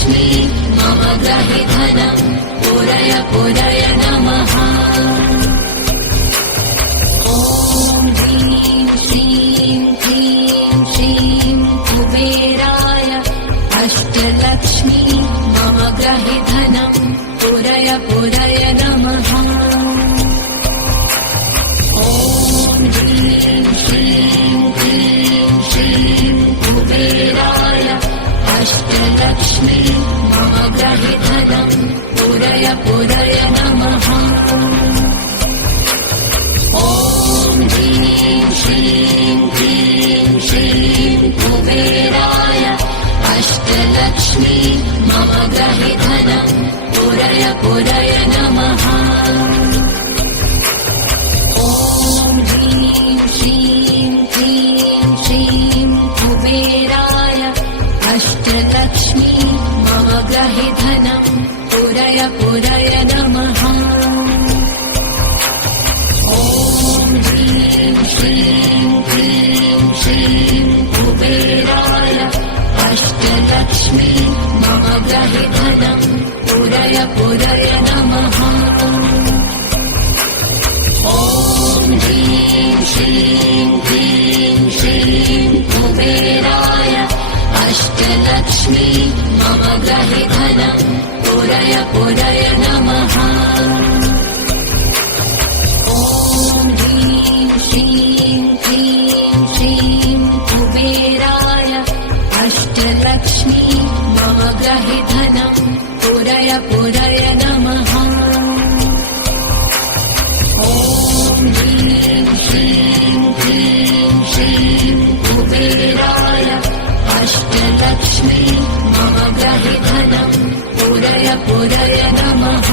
अष्टलक्ष्मी मम ग्रहे धनं पूरय पूरय नमः। ॐ ह्रीं श्रीं क्लीं श्रीं कुबेराय अष्टलक्ष्मी मम ग्रहे धनं पूरय पूरय नमः। ॐ ह्रीं श्रीं क्लीं श्रीं कुबेराय अष्टलक्ष्मी मम ग्रहे धनं पूरय पूरय नमः। ॐ ह्रीं श्रीं क्लीं श्रीं कुबेराय अष्टलक्ष्मी मम ग्रहे धनं पूरय पूरय नमः। ॐ ह्रीं श्रीं क्लीं श्रीं कुबेराय अष्टलक्ष्मी मम ग्रहे धनं पूरय पूरय नमः। ॐ ह्रीं श्रीं क्लीं श्रीं कुबेराय अष्टलक्ष्मी मम ग्रहे धनं पूरय पूरय नमः। ॐ ह्रीं श्रीं क्लीं श्रीं कुबेराय अष्टलक्ष्मी मम ग्रहे धनं पूरय पूरय नमः। ॐ ह्रीं श्रीं क्लीं श्रीं कुबेराय अष्टलक्ष्मी मम ग्रहे धनं पूरय पूरय नमः। ॐ ह्रीं श्रीं क्लीं श्रीं कुबेराय अष्टलक्ष्मी मम ग्रहे धनं पूरय पूरय नमः।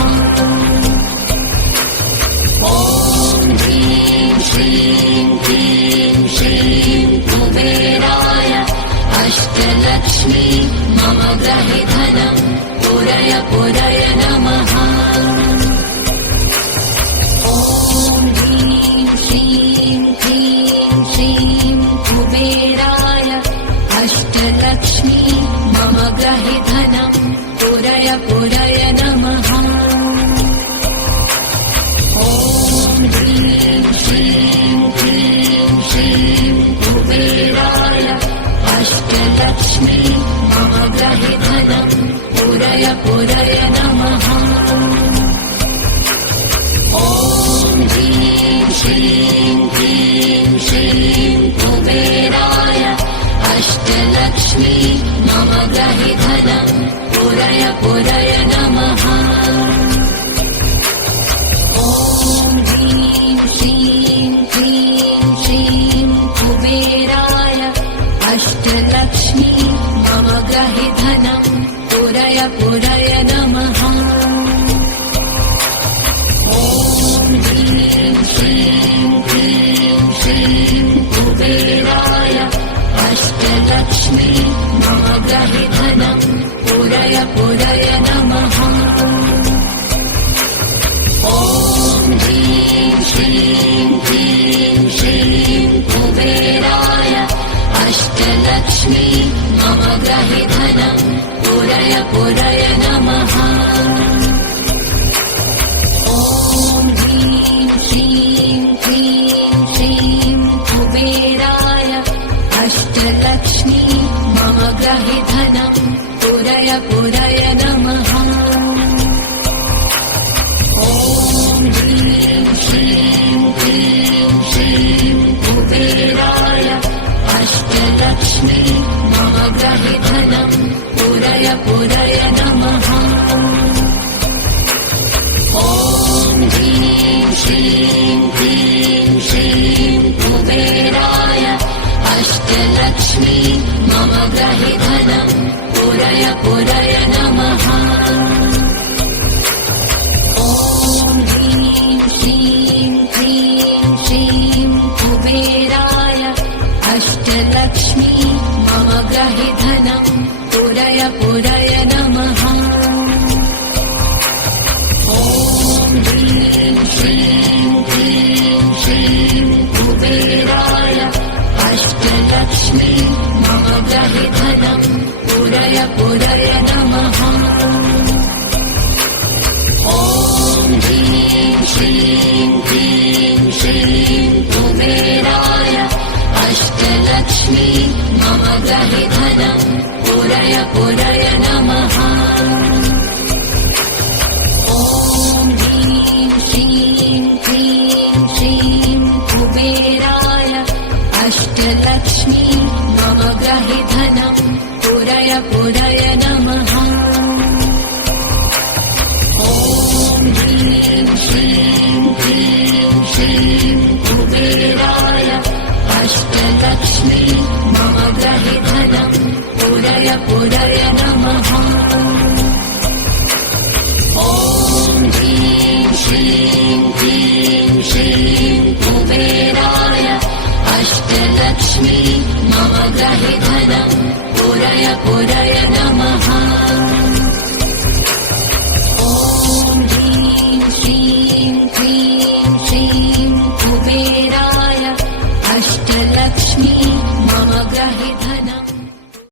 ॐ ह्रीं श्रीं क्लीं श्रीं कुबेराय अष्टलक्ष्मी मम ग्रहे धनं पूरय पूरय नमः। ॐ ह्रीं श्रीं क्लीं श्रीं कुबेराय अष्टलक्ष्मी मम ग्रहे धनं पूरय पूरय नमः। ॐ ह्रीं श्रीं क्लीं श्रीं कुबेराय अष्टलक्ष्मी मम ग्रहे धनं पूरय पूरय नमः। ॐ ह्रीं श्रीं क्लीं श्रीं कुबेराय अष्टलक्ष्मी मम ग्रहे धनं पूरय पूरय नमः। ॐ ह्रीं श्रीं क्लीं श्रीं कुबेराय अष्टलक्ष्मी मम ग्रहे धनं पूरय पूरय नमः। ॐ ह्रीं श्रीं क्लीं श्रीं कुबेराय अष्टलक्ष्मी मम ग्रहे धनं पूरय पूरय नमः। ॐ ह्रीं श्रीं क्लीं श्रीं कुबेराय अष्टलक्ष्मी मम ग्रहे धनं पूरय पूरय नमः। ॐ ह्रीं श्रीं क्लीं श्रीं कुबेराय अष्टलक्ष्मी मम ग्रहे धनं पूरय पूरय नमः। ॐ ह्रीं श्रीं क्लीं श्रीं कुबेराय अष्टलक्ष्मी मम ग्रहे धनं पूरय पूरय नमः। ॐ ह्रीं श्रीं क्लीं श्रीं कुबेराय अष्टलक्ष्मी मम ग्रहे धनं पूरय पूरय नमः। ॐ ह्रीं श्रीं क्लीं श्रीं कुबेराय अष्टलक्ष्मी मम ग्रहे धनं पूरय पूरय नमः। ॐ ह्रीं श्रीं क्लीं श्रीं कुबेराय अष्टलक्ष्मी मम ग्रहे धनं पूरय पूरय नमः। श्रीं क्लीं श्रीं कुबेराय अष्टलक्ष्मी मम गृहे धनं पूरय पूरय नमः। ॐ ह्रीं श्रीं क्लीं श्रीं कुबेराय अष्टलक्ष्मी मम गृहे धनं पूरय पूरय नमः। ॐ ह्रीं श्रीं क्लीं श्रीं कुबेराय अष्टलक्ष्मी मम गृहे धनं पूरय पूरय नमः। ॐ ह्रीं श्रीं क्लीं श्रीं कुबेराय अष्टलक्ष्मी मम गृहे धनं पूरय पूरय नमः।